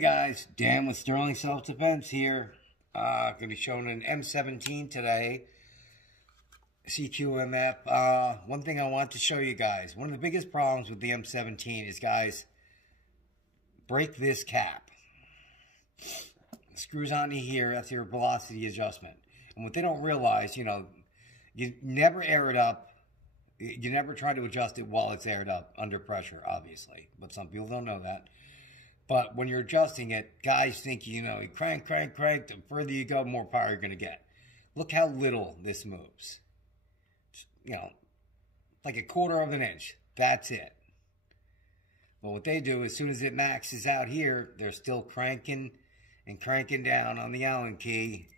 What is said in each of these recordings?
guys, Dan with Sterling Self-Defense here. Going to be showing an M17 today. CQMF. One thing I want to show you guys. One of the biggest problems with the M17 is, guys, break this cap. It screws onto here. That's your velocity adjustment. And what they don't realize, you know, you never air it up. You never try to adjust it while it's aired up under pressure, obviously. But some people don't know that. But when you're adjusting it, guys think, you know, you crank. The further you go, more power you're going to get. Look how little this moves. You know, like a quarter of an inch. That's it. But what they do, as soon as it maxes out here, they're still cranking and cranking down on the Allen key.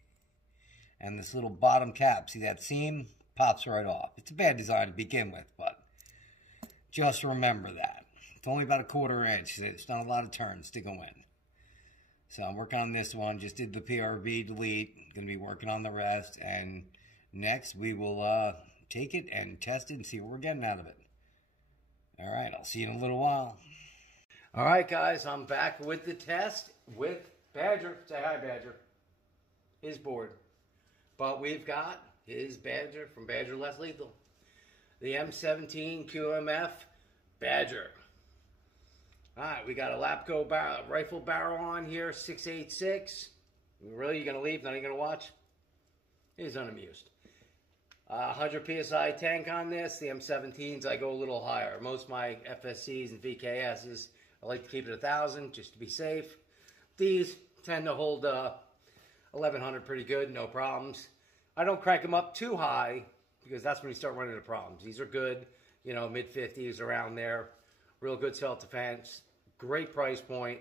And this little bottom cap, see that seam? Pops right off. It's a bad design to begin with, but just remember that. It's only about a quarter inch. It's not a lot of turns to go in. So I'm working on this one. Just did the PRV delete. Going to be working on the rest. And next we will take it and test it and see what we're getting out of it. All right. I'll see you in a little while. All right, guys. I'm back with the test with Badger. Say hi, Badger. His board. But we've got his Badger from Badger Less Lethal. The M17 QMF Badger. Alright, we got a Lapco rifle barrel on here, 6.86. Really, you going to leave? Not even going to watch? He's unamused. 100 PSI tank on this. The M17s, I go a little higher. Most of my FSCs and VKSs, I like to keep it 1,000 just to be safe. These tend to hold 1,100 pretty good, no problems. I don't crank them up too high because that's when you start running into problems. These are good, you know, mid-50s around there. Real good self-defense, great price point.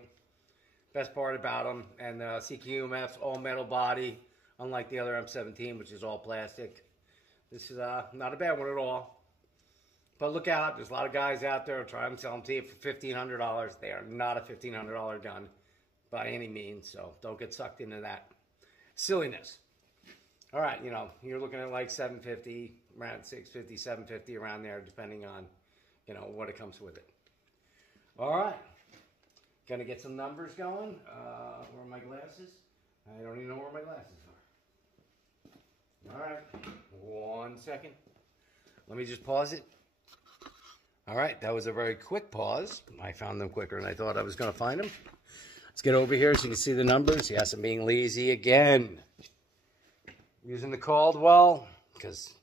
Best part about them, and CQMF's all metal body, unlike the other M17, which is all plastic. This is not a bad one at all. But look out, there's a lot of guys out there trying to sell them to you for $1,500. They are not a $1,500 gun by any means, so don't get sucked into that silliness. All right, you know, you're looking at like $750, around $650, $750, around there, depending on, you know, what it comes with it. All right, gonna get some numbers going. Where are my glasses? I don't even know where my glasses are. All right, 1 second. Let me just pause it. All right, that was a very quick pause. I found them quicker than I thought I was gonna find them. Let's get over here so you can see the numbers. Yes, I'm being lazy again. Using the Caldwell, because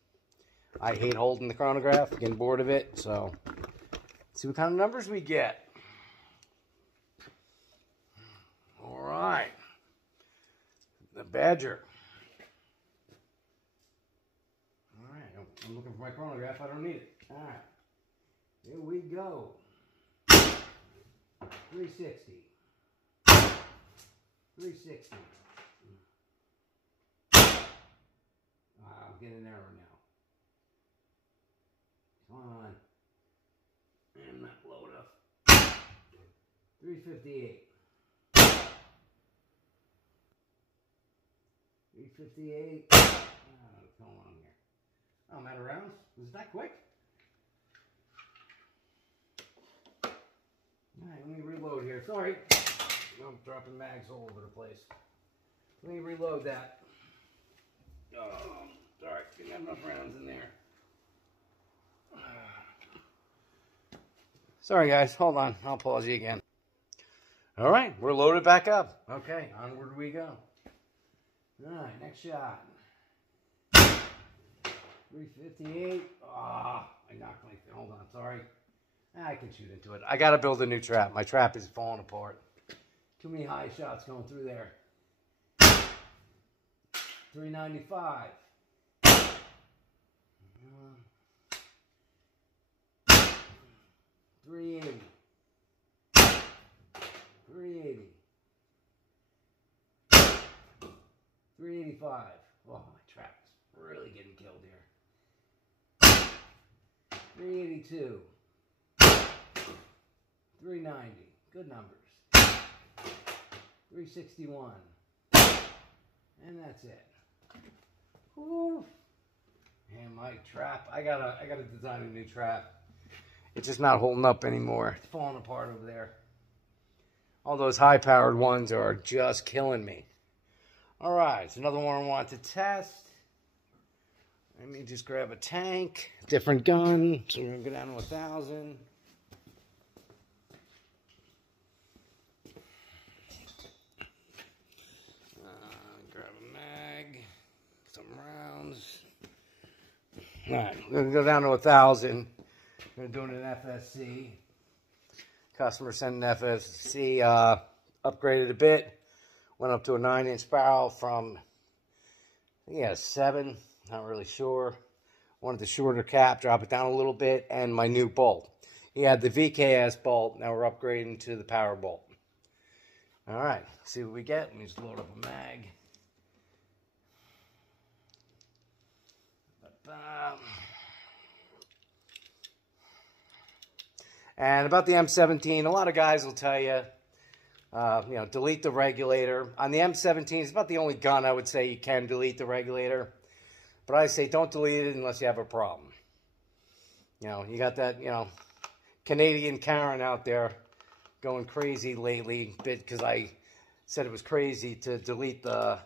I hate holding the chronograph, getting bored of it, so let's see what kind of numbers we get. All right, the Badger. All right, I'm looking for my chronograph, I don't need it. All right, here we go. 360. 360. I'm getting an error now. Come on. And not low enough. 358. 358. What's going on here? Oh, I'm out of rounds. Was it that quick? Alright, let me reload here. Sorry. I'm dropping mags all over the place. Let me reload that. Oh, sorry, didn't have enough rounds in there. Sorry guys, hold on, I'll pause you again. All right, we're loaded back up. Okay, onward we go. All right, next shot. 358. I knocked my, hold on, sorry. I can shoot into it. I gotta build a new trap. My trap is falling apart. Too many high shots going through there. 395. 380. 380. 385. Oh, my trap is really getting killed here. 382. 390. Good numbers. 361. And that's it. Woo. And my trap, I gotta design a new trap. It's just not holding up anymore. It's falling apart over there. All those high-powered ones are just killing me. All right, so another one I want to test. Let me just grab a tank, different gun. So we're gonna go down to 1,000. Grab a mag, some rounds. All right, we're gonna go down to 1,000. We're doing an FSC. Customer sent an FSC, upgraded a bit. Went up to a 9-inch barrel from, I think, 7. Not really sure. Wanted the shorter cap, drop it down a little bit, and my new bolt. He had the VKS bolt. Now we're upgrading to the power bolt. All right, see what we get. Let me just load up a mag. And about the M17, a lot of guys will tell you, delete the regulator. On the M17, it's about the only gun I would say you can delete the regulator. But I say don't delete it unless you have a problem. You got that, Canadian Karen out there going crazy lately because I said it was crazy to delete the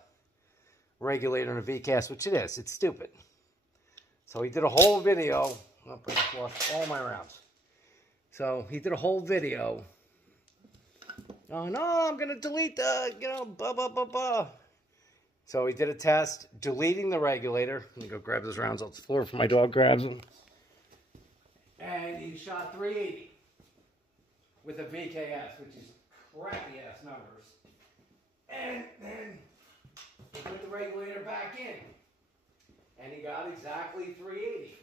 regulator in a VCAS, which it is. It's stupid. So he did a whole video. Oh, I lost all my rounds. So he did a whole video. Oh, no, I'm going to delete the, blah, blah, blah, blah. So he did a test, deleting the regulator. Let me go grab those rounds off the floor before my dog grabs them. And he shot 380 with a VKS, which is crappy-ass numbers. And then he put the regulator back in. And he got exactly 380.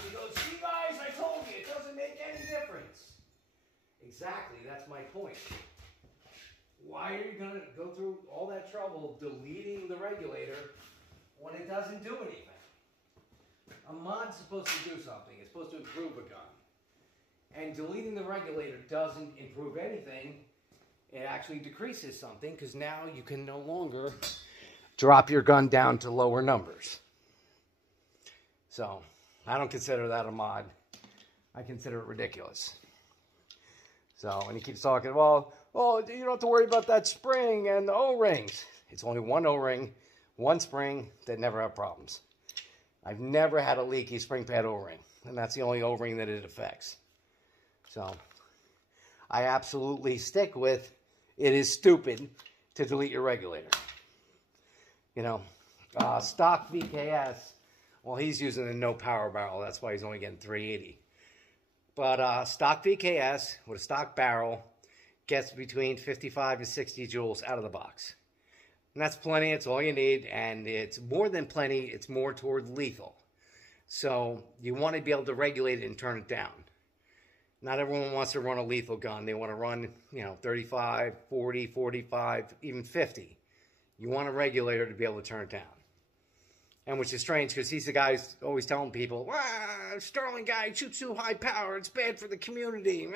And he goes, see guys, I told you, it doesn't make any difference. Exactly, that's my point. Why are you going to go through all that trouble deleting the regulator when it doesn't do anything? A mod's supposed to do something. It's supposed to improve a gun. And deleting the regulator doesn't improve anything. It actually decreases something because now you can no longer drop your gun down to lower numbers. So, I don't consider that a mod. I consider it ridiculous. So, and he keeps talking, well, you don't have to worry about that spring and the O-rings. It's only one O-ring, one spring that never have problems. I've never had a leaky spring pad O-ring, and that's the only O-ring that it affects. So, I absolutely stick with it is stupid to delete your regulator. Stock VKS, well, he's using a no power barrel. That's why he's only getting 380. But stock VKS with a stock barrel gets between 55 to 60 joules out of the box. And that's plenty. It's all you need. And it's more than plenty. It's more toward lethal. So you want to be able to regulate it and turn it down. Not everyone wants to run a lethal gun. They want to run, 35, 40, 45, even 50. You want a regulator to be able to turn it down. And which is strange because he's the guy who's always telling people, Sterling guy shoots too high power. It's bad for the community.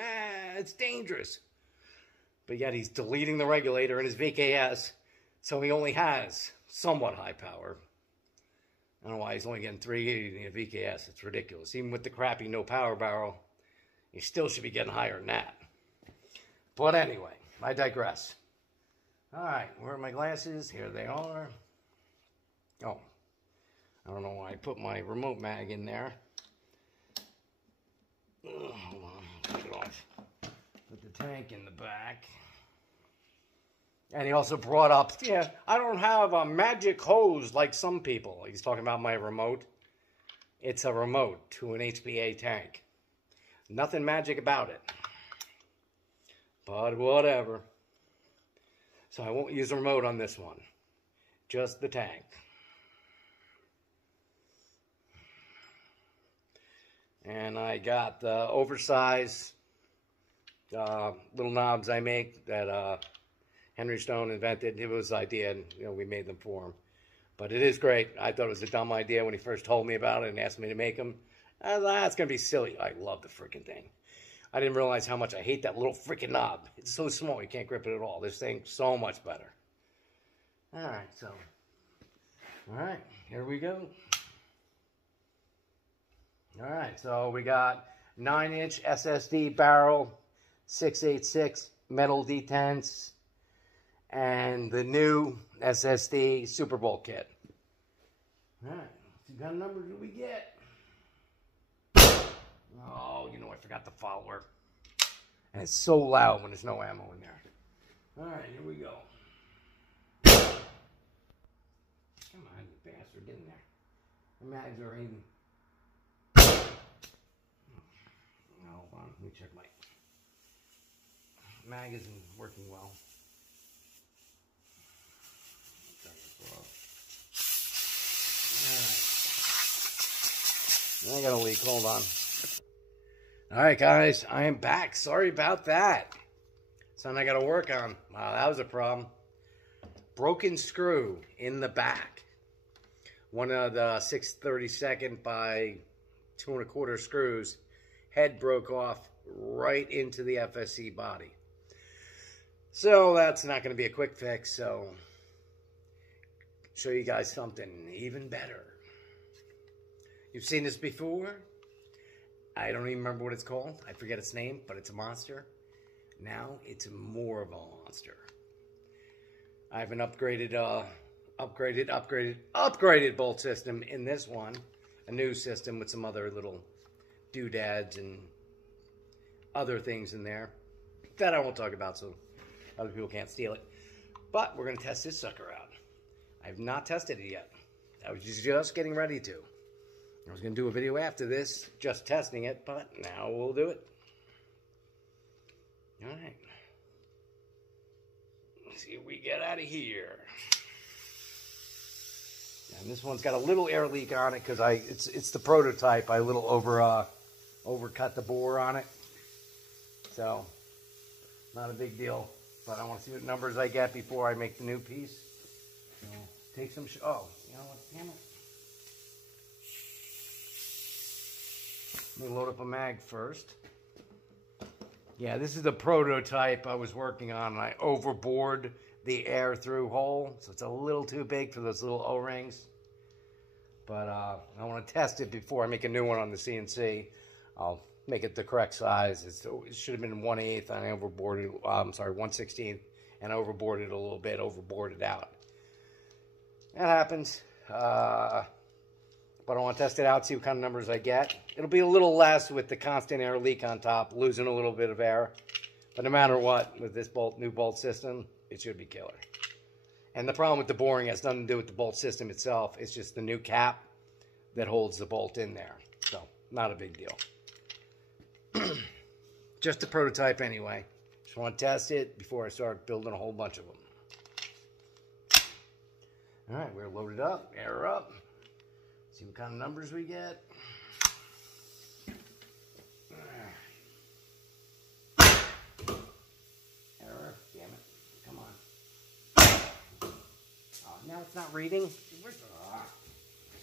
It's dangerous. But yet he's deleting the regulator in his VKS, so he only has somewhat high power. I don't know why he's only getting 380 in a VKS. It's ridiculous. Even with the crappy no power barrel, he still should be getting higher than that. But anyway, I digress. All right, where are my glasses? Here they are. Oh. I don't know why I put my remote mag in there. Hold on, take it off. Put the tank in the back. And he also brought up, I don't have a magic hose like some people. He's talking about my remote. It's a remote to an HPA tank. Nothing magic about it. But whatever. So I won't use a remote on this one. Just the tank. And I got the oversized little knobs I make that Henry Stone invented. It was his idea, and we made them for him. But it is great. I thought it was a dumb idea when he first told me about it and asked me to make them. I was like, that's going to be silly. I love the freaking thing. I didn't realize how much I hate that little freaking knob. It's so small, you can't grip it at all. This thing's so much better. All right, here we go. All right, so we got 9-inch SSD barrel, 6.86 metal detents, and the new SSD Super Bowl kit. All right, what kind of numbers do we get? Oh, you know, I forgot the follower. And it's so loud when there's no ammo in there. All right, here we go. Come on, you bastard, get in there. The mags are in. Hold on, let me check my mag isn't working well. Alright. I got a leak, hold on. Alright guys, I am back. Sorry about that. Something I gotta work on. Wow, that was a problem. Broken screw in the back. One of the 6/32 by 2 1/4 screws, head broke off right into the FSC body. So that's not going to be a quick fix, so show you guys something even better. You've seen this before. I don't even remember what it's called. I forget its name, but it's a monster. Now it's more of a monster. I have an upgraded bolt system in this one. A new system with some other little doodads and other things in there that I won't talk about so other people can't steal it. But we're going to test this sucker out. I have not tested it yet. I was just getting ready to. I was going to do a video after this, just testing it, but now we'll do it. Alright. Let's see what we get out of here. And this one's got a little air leak on it because it's the prototype. I a little overcut the bore on it. So, not a big deal. But I want to see what numbers I get before I make the new piece. So, take some, oh, you know what, damn it. Let me load up a mag first. Yeah, this is the prototype I was working on. I overbored the air through hole, so it's a little too big for those little O-rings. But I want to test it before I make a new one on the CNC. I'll make it the correct size. It should have been 1/8, and I overboarded. 1/16, and I overboarded a little bit. Overboarded out. That happens. But I want to test it out, see what kind of numbers I get. It'll be a little less with the constant air leak on top, losing a little bit of air. But no matter what, with this new bolt system, it should be killer. And the problem with the boring has nothing to do with the bolt system itself. It's just the new cap that holds the bolt in there. So, not a big deal. Just a prototype anyway. Just want to test it before I start building a whole bunch of them. Alright, we're loaded up, air up. See what kind of numbers we get. Error, damn it. Come on. Oh, now it's not reading.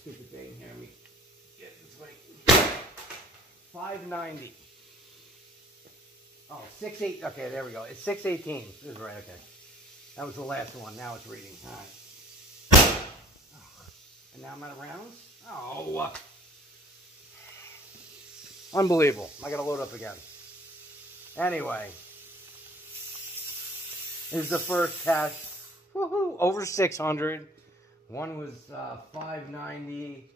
Stupid thing. Here, let me get this way. 590. Oh, 6.8. Okay, there we go. It's 618. This is right, okay. That was the last one. Now it's reading. All right. And now I'm out of rounds? Oh. Unbelievable. I gotta load up again. Anyway. This is the first test. Woohoo! Over 600. One was 590.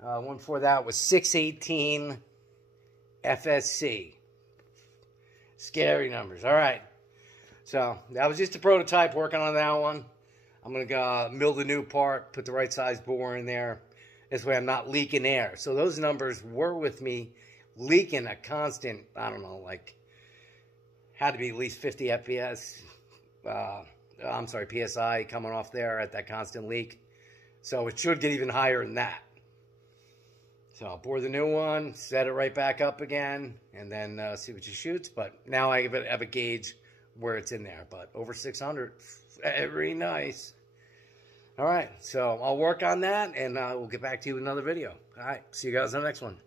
One before that was 618 FSC. Scary numbers. All right. So that was just a prototype, working on that one. I'm going to mill the new part, put the right size bore in there. This way I'm not leaking air. So those numbers were with me leaking a constant, I don't know, like, had to be at least 50 FPS. I'm sorry, PSI coming off there at that constant leak. So it should get even higher than that. So I'll bore the new one, set it right back up again, and then see what she shoots. But now I have a gauge where it's in there. But over 600, very nice. All right, so I'll work on that, and we'll get back to you with another video. All right, see you guys on the next one.